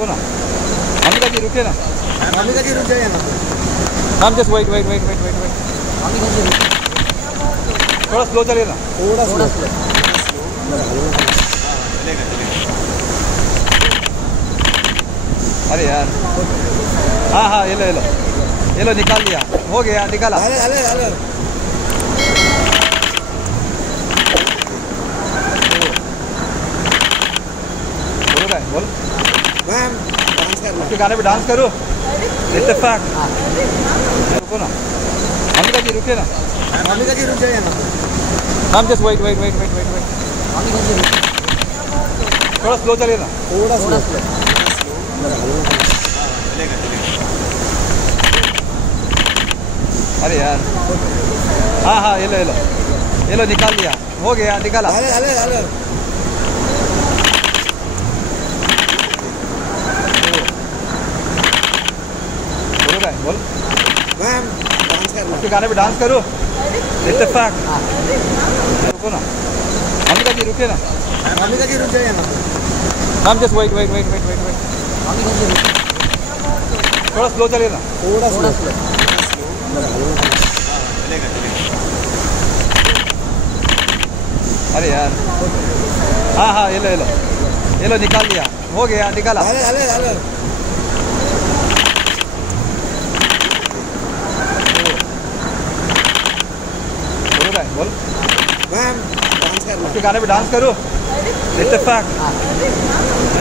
रुको ना, अमिका जी रुके ना। अमिका जी रुक जाइए ना। Ma'am just wait wait wait wait wait wait, Amika ji थोड़ा स्लो चलिए ना। थोड़ा स्लो। अरे यार, हाँ हाँ ये लो ये लो निकाल लिया, हो गया निकाला। अरे अरे अरे बोलो क्या बोल, मैम डांस करना। आपके गाने पे डांस करो। इत्तेफाक, रुको ना, अमिका जी रुके ना। अमिका जी रुक जाइए ना। Ma'am just wait wait wait wait wait wait, Amika ji थोड़ा स्लो चलिए ना। थोड़ा स्लो। अरे यार, हाँ हाँ ये लो निकाल लिया, हो गया निकाला। अरे अरे अरे बोलो क्या बोल, मैम डांस करना। आपके गाने पे डांस करो। इत्तेफाक, रुको ना, अमिका जी रुके ना। अमिका जी रुक जाइए ना। Ma'am just wait wait wait wait wait wait, Amika ji थोड़ा स्लो चलिए ना। थोड़ा स्लो। अरे यार, हाँ हाँ ये लो निकाल लिया, हो गया निकाला। अरे अरे अरे बोलो क्या बोल, मैम डांस करना। आपके गाने पे डांस करो। इत्तेफाक।